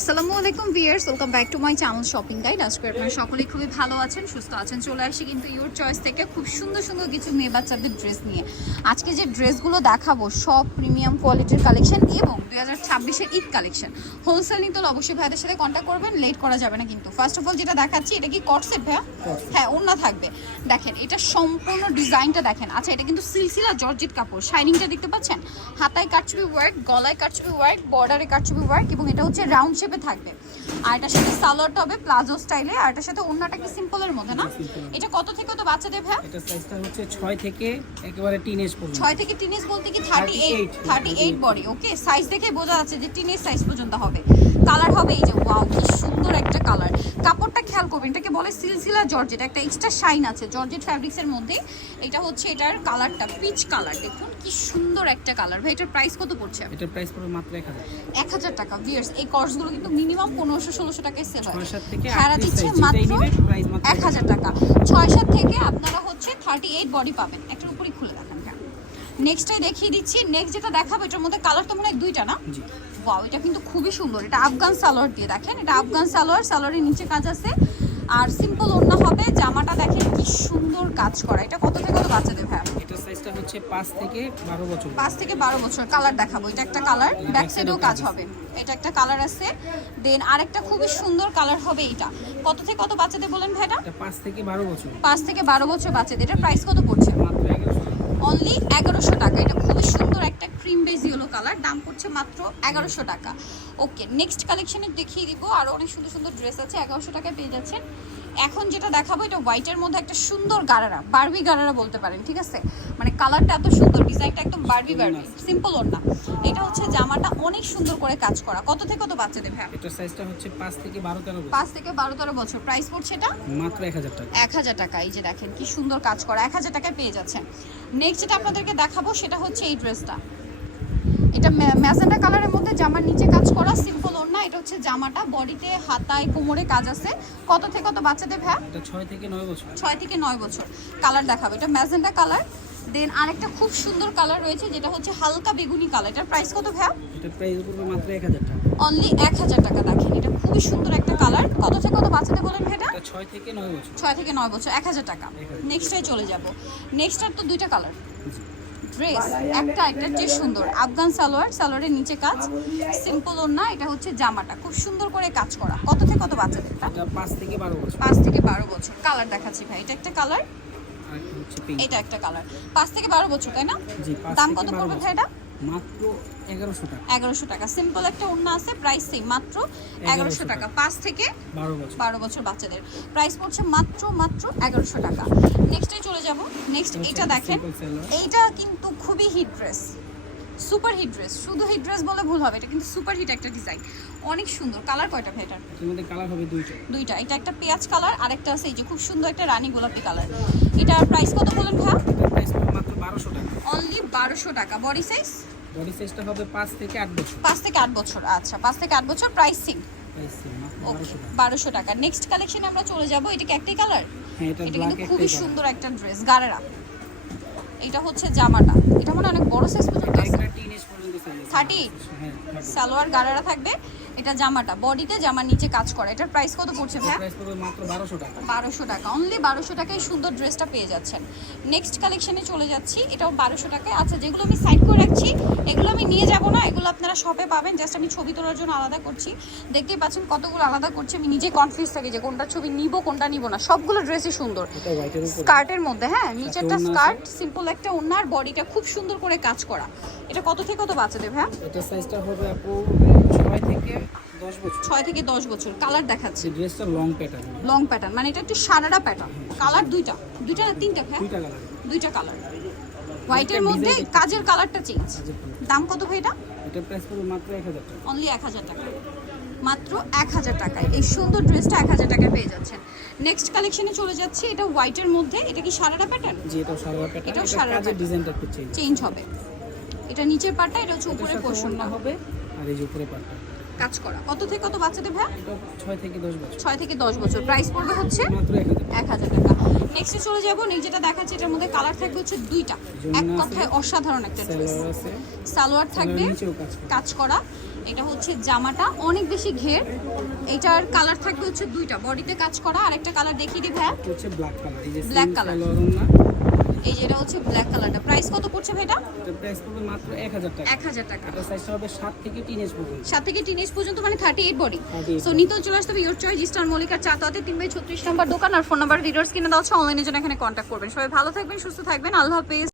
আসসালামু আলাইকুম viewers welcome back to my channel shopping guide. আজকে আপনারা সকলেই খুবই ভালো আছেন সুস্থ আছেন চলে আসি কিন্তু ইউর চয়েস থেকে খুব সুন্দর সুন্দর কিছু মেয়ে বাচ্চাদের ড্রেস নিয়ে। আজকে যে ড্রেসগুলো দেখাবো সব প্রিমিয়াম কোয়ালিটির কালেকশন এবং দুই হাজার ছাব্বিশের ঈদ কালেকশন হোলসেল নিতে অবশ্যই ভাইদের সাথে কন্ট্যাক্ট করবেন লেট করা যাবে না কিন্তু। ফার্স্ট অফ অল যেটা দেখাচ্ছি এটা কি কটসেট ভাইয়া? হ্যাঁ ওনা থাকবে। দেখেন এটা সম্পূর্ণ ডিজাইনটা দেখেন। আচ্ছা এটা কিন্তু সিলসিলা জর্জিট কাপড়। শাইনিংটা দেখতে পাচ্ছেন? হাতায় কাটছবি ওয়ার্ক গলায় কাটছবি ওয়ার্ক বর্ডারে কাটছবি ওয়ার্ক এবং এটা হচ্ছে রাউন্ড শেপে থাকবে। আর এটার সাথে সালোয়ারটা হবে প্লাজো স্টাইলে আর এটার সাথে ওন্নাটা কি সিম্পলের মধ্যে না? এটা কত থেকে কত বাচ্চাদের ভাই এটা সাইজটা হচ্ছে ছয় থেকে একেবারে টিনেজ পর্যন্ত। ছয় থেকে টিনেজ বলতে কি thirty eight 38 body okay size দেখে বোঝা যাচ্ছে যে টিনেজ সাইজ পর্যন্ত হবে। কালার হবে এই যে ওয়াও কি সুন্দর একটা কালার কাপড়টা খেয়াল করবেন এটাকে বলে সিলসিলা জর্জেট একটা এক্সট্রা শাইন আছে জর্জেট ফ্যাব্রিক্সের মধ্যে। এটা হচ্ছে এটার কালারটা পিচ কালার দেখুন কি সুন্দর একটা কালার ভাই এটার প্রাইস কত পড়ছে? এটার প্রাইস পড়বে মাত্র এক হাজার। এক টাকা ভিয়ার্স এই কোর্সগুলো কিন্তু মিনিমাম পনেরোশো ষোলোশো টাকায় সেল হয়। সারা দিচ্ছে মাত্র এক হাজার টাকা। ছয় সাত থেকে আপনারা হচ্ছে থার্টি এইট বডি পাবেন। একটার উপরই খুলে দেখান। নেক্সটটাই দেখিয়ে দিচ্ছি নেক্সট যেটা দেখাবো এটার মধ্যে কালার তো মনে হয় দুইটা না? ওয়াও এটা কিন্তু খুবই সুন্দর। এটা আফগান সালোয়ার দিয়ে দেখেন এটা আফগান সালোয়ার সালোয়ারের নিচে কাজ আছে। আর সিম্পল ওড়না হবে জামাটা দেখেন কি সুন্দর কাজ করা। এটা কত থেকে কত বাচ্চাদের ভাই? সাইজটা হচ্ছে পাঁচ থেকে বারো বছর। পাঁচ থেকে বারো বছর কালার দেখাবো। এটা একটা কালার। ব্যাক সাইডেও কাজ হবে। এটা একটা কালার আছে। দেন আরেকটা খুবই সুন্দর কালার হবে এটা। কত থেকে কত বাচ্চাদের বলেন ভাইটা এটা? পাঁচ থেকে বারো বছর। পাঁচ থেকে বারো বছর বাচ্চাদের। এটার প্রাইস কত পড়ছে? মাত্র এগারোশো অনলি এগারোশো টাকা। এটা খুবই সুন্দর একটা ক্রিম বেজ ইয়েলো কালার দাম পড়ছে মাত্র এগারোশো টাকা। ওকে নেক্সট কালেকশনে দেখিয়ে দিব। আরও অনেক সুন্দর সুন্দর ড্রেস আছে। এগারোশো টাকায় পেয়ে যাচ্ছেন। এখন যেটা দেখাবো এটা হোয়াইটের মধ্যে একটা সুন্দর গারারা বারবি গারারা বলতে পারেন ঠিক আছে? মানে কালারটা এত সুন্দর ডিজাইনটা একদম বারবি বারবি সিম্পল ওর না। এটা হচ্ছে জামাটা অনেক সুন্দর করে কাজ করা। কত থেকে কত বাচ্চাদের ভাই? এটার সাইজটা হচ্ছে পাঁচ থেকে বারো তেরো বছর। পাঁচ থেকে বারো তেরো বছর। প্রাইস পড়ছে এটা? মাত্র এক হাজার টাকা। এক হাজার টাকা এই যে দেখেন কি সুন্দর কাজ করা। এক হাজার টাকায় পেয়ে যাচ্ছেন। নেক্সট যেটা আপনাদেরকে দেখাবো সেটা হচ্ছে এই ড্রেসটা এটা ম্যাজেন্ডা কালারের মধ্যে জামার নিচে কাজ করা সিম্পল ওড়না এটা হচ্ছে জামাটা বডিতে হাতায় কোমরে কাজ আছে। কত থেকে কত বাচ্চাদের ভ্যা ছয় থেকে নয় বছর। ছয় থেকে নয় বছর। কালার দেখাবো। এটা ম্যাজেন্ডা কালার দেন আরেকটা খুব সুন্দর কালার রয়েছে যেটা হচ্ছে হালকা বেগুনি কালার এটার প্রাইস কত ভ্যা এটার প্রাইস পড়বে মাত্র এক হাজার টাকা। অনলি এক হাজার টাকা দেখেন। এটা খুবই সুন্দর একটা কালার কত থেকে কত বাচ্চাদের বলেন ভেটা এটা? ছয় থেকে নয় বছর। ছয় থেকে নয় বছর। এক হাজার টাকা। 1000 নেক্সটটাই চলে যাব। নেক্সটটার তো দুইটা কালার। ড্রেস একটা একটা যে সুন্দর। আফগান সালোয়ার সালোয়ারের নিচে কাজ সিম্পল না এটা হচ্ছে জামাটা। খুব সুন্দর করে কাজ করা। কত থেকে কত বাচ্চাদের পাঁচ থেকে বারো বছর। পাঁচ থেকে বারো বছর। কালার দেখাচ্ছি ভাই এটা একটা কালার? এটা একটা কালার। পাঁচ থেকে বারো বছর তাই না? দাম কত পড়বে ভাই এটা মাত্র টাকা। সিম্পল একটা ওড়না আছে প্রাইস সেম মাত্র এগারোশো 1100 টাকা। থেকে বারো বছর। বারো বছর বাচ্চাদের। প্রাইস পড়ছে মাত্র মাত্র টাকা। নেক্সটে চলে যাব। নেক্সট এইটা দেখেন। এইটা কিন্তু খুবই hit dress super hit dress শুধু হিট ড্রেস বলে ভুল হবে এটা কিন্তু সুপার হিট একটা ডিজাইন অনেক সুন্দর। কালার কয়টা ভাই এটার? মধ্যে কালার হবে দুইটা। দুইটা। এটা একটা পেঁয়াজ কালার আরেকটা আছে এই যে খুব সুন্দর একটা রানী গোলাপি কালার এটার প্রাইস কত বলেন ভাই এটার প্রাইস পড়বে মাত্র বারোশো টাকা অনলি বারোশো টাকা। বডি সাইজ বডি সাইজটা হবে পাঁচ থেকে আট বছর। 5 থেকে 8 বছর আচ্ছা পাঁচ থেকে আট বছর প্রাইস বারোশো টাকা। নেক্সট কালেকশনে আমরা চলে যাব। এটা কি একটাই কালার হ্যাঁ এটা কিন্তু খুবই সুন্দর একটা ড্রেস গারেরা। এটা হচ্ছে জামাটা। এটা মানে অনেক বড় সাইজ পর্যন্ত 38? হ্যাঁ সালোয়ার গারারা থাকবে। এটা জামাটা। বডিতে জামার নিচে কাজ করা। এটার প্রাইস কত পড়ছে ভাই প্রাইস পড়বে মাত্র বারোশো টাকা। অনলি বারোশো টাকায় সুন্দর ড্রেসটা পেয়ে যাচ্ছেন। নেক্সট কালেকশনে চলে যাচ্ছি। এটাও বারোশো টাকায়। আচ্ছা যেগুলো আমি সাইড করে রাখছি এগুলো আমি নিয়ে যাব না। এগুলো আপনারা শপে পাবেন। জাস্ট আমি ছবি তোলার জন্য আলাদা করছি। দেখতেই পাচ্ছেন কতগুলো আলাদা করছি। আমি নিজে কনফিউজ থাকি যে কোনটা ছবি নিব কোনটা নিব না। সবগুলো ড্রেসই সুন্দর। স্কার্টের মধ্যে হ্যাঁ? নিচেরটা স্কার্ট সিম্পল একটা ওনার বডিটা খুব সুন্দর করে কাজ করা। এটা কত থেকে কত বাচ্চাদের ভাই এটা সাইজটা হবে আপু ছয় থেকে ছয় থেকে দশ বছর কালার দেখাচ্ছে। ড্রেসটা লং প্যাটার্ন লং প্যাটার্ন মানে এটা একটু সারারা প্যাটার্ন কালার দুইটা দুইটা না তিনটা ভাই দুইটা কালার দুইটা কালার হোয়াইটের মধ্যে কাজের কালারটা চেঞ্জ দাম কত ভাই এটা? এটা প্রাইস পড়বে মাত্র এক হাজার টাকা। অনলি এক হাজার টাকা। মাত্র এক হাজার টাকায়। এই সুন্দর ড্রেসটা এক হাজার টাকায় পেয়ে যাচ্ছেন। নেক্সট কালেকশনে চলে যাচ্ছি এটা হোয়াইটের মধ্যে। এটা কি সারারা প্যাটার্ন জি এটাও সালোয়ার প্যাটার্ন এটা কাজের ডিজাইনটা একটু চেঞ্জ চেঞ্জ হবে। এটা নিচের পাটটা এটা হচ্ছে উপরের সাথে হবে আর এই যে উপরে পাটটা। কাজ করা। কত থেকে কত বাচ্চাদের ভাই ছয় থেকে দশ বছর। ছয় থেকে দশ বছর। প্রাইস পড়বে হচ্ছে এক হাজার টাকা। নেক্সটে চলে যাব যেটা দেখাচ্ছে এটার মধ্যে কালার থাকবে হচ্ছে দুইটা। এক কথায় অসাধারণ একটা ড্রেস সালোয়ার থাকবে কাজ করা। এটা হচ্ছে জামাটা অনেক বেশি ঘের। এটার কালার থাকবে হচ্ছে দুইটা। বডিতে কাজ করা আর একটা কালার দেখিয়ে দিই এটা হচ্ছে ব্ল্যাক কালার এই যে এই যে এটা হচ্ছে ব্ল্যাক কালারটা প্রাইস কত পড়ছে ভাইটা? এটা প্রাইস পড়বে মাত্র এক হাজার টাকা। এক হাজার টাকা। এটা সাইজ হবে 7 থেকে তিন ইঞ্চ পর্যন্ত। 7 থেকে টিন এজ পর্যন্ত মানে থার্টি এইট বডি সো নিতে চলে আসতে হবে ইয়োর চয়েস স্টার মলিকার চাতাতে তিন বাই ছত্রিশ নম্বর দোকান আর ফোন নাম্বার রিডার্স কিনে দাও অনলাইনে জন্য এখানে কন্টাক্ট করবেন। সবাই ভালো থাকবেন সুস্থ থাকবেন আল্লাহ হাফেজ।